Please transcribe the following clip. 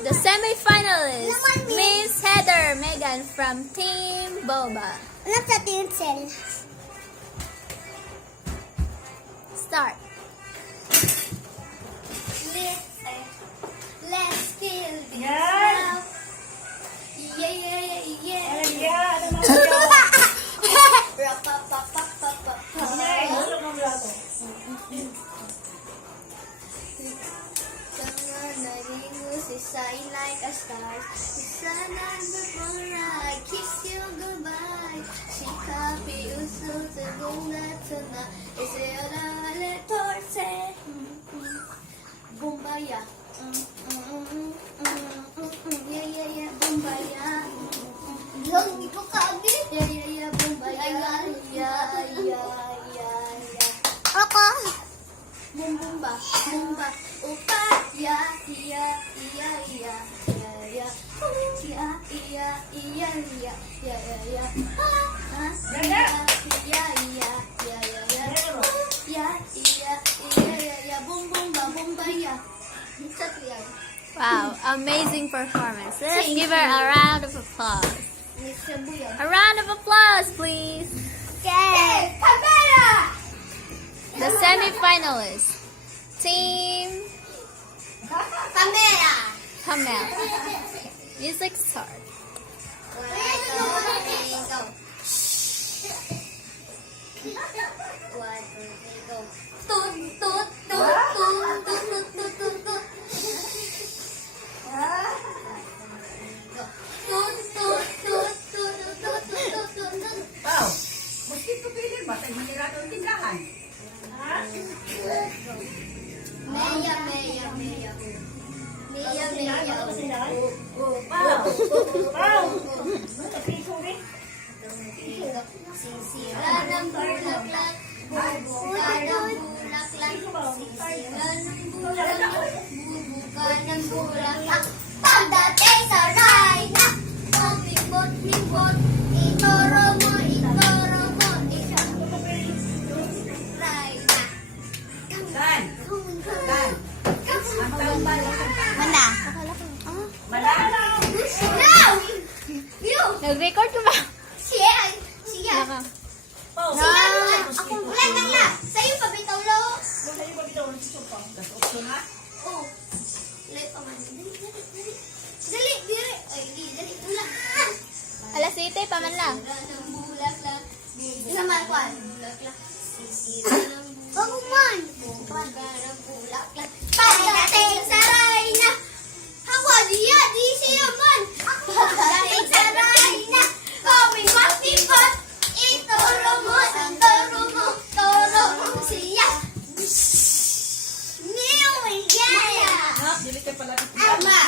The semi-finalists, Miss Heather Megan from Team Boba. Anak sa tinsel. Start. Let's kill this Yan. love. Yeah, yeah, yeah. Ayan, ano mga siya? Rapapapapapapa. Ay, gusto mo ba ito? Shine like a star. The sun and the moonlight kiss you goodbye. She copy you so to go that tonight. Is it a little say? Bumbaya. Yeah, yeah, yeah, Bumbaya. Lang, di ko kabi. Yeah, yeah, yeah, Bumbaya. Yeah, yeah, yeah. Ako. Bumba, bumba, opa, ya, ya, ya, ya, ya, ya, ya, ya, ya, ya, ya, ya, ya, ya, ya, bum, bumba, bumba, ya. Wow, amazing performance. Let's give her a round of applause. A round of applause, please. Okay, camera! The semi-finalists, Team Camera! Hamel. Music start. Wow, mosquito killer ba? Tayo manira ng tindahan. Ha? Meya, meya, meya. Meya, meya. Wow! Wow! Piso rin. Sisira ng bulaklak, bubuka ng bulaklak, sisira ng bulaklak, bubuka ng bulaklak. Pagdating sa Rayna, mabibot-bibot, itoro mo, isang Rayna. Dan! Dan! Ang taong ba? Mana? Malalaw! No! You! Nag-record ka ba? Siya! Siya! Naka. Oh, Siya! Ako, wala ka na! Sa'yo pa, bitaw lo! sa'yo ba bitaw ng suso pa? Das option ha? Oh! Dali pa man. Dali! Dali! Dali! Ay, di, dali! Wala! Alas 7 pa man lang. Sisira ng bulaklak, isa man, Kwan. Bulaklak. Sisira ng bulaklak. Bago man! Bubuka ng bulaklak. Pagdating sa Rayna, hawa diya, di siya man. Pagdating sa Rayna, kami mapipot. Ituro mo, ang turo mo siya. New Yaya! Ha? Dili ka pala. Ama!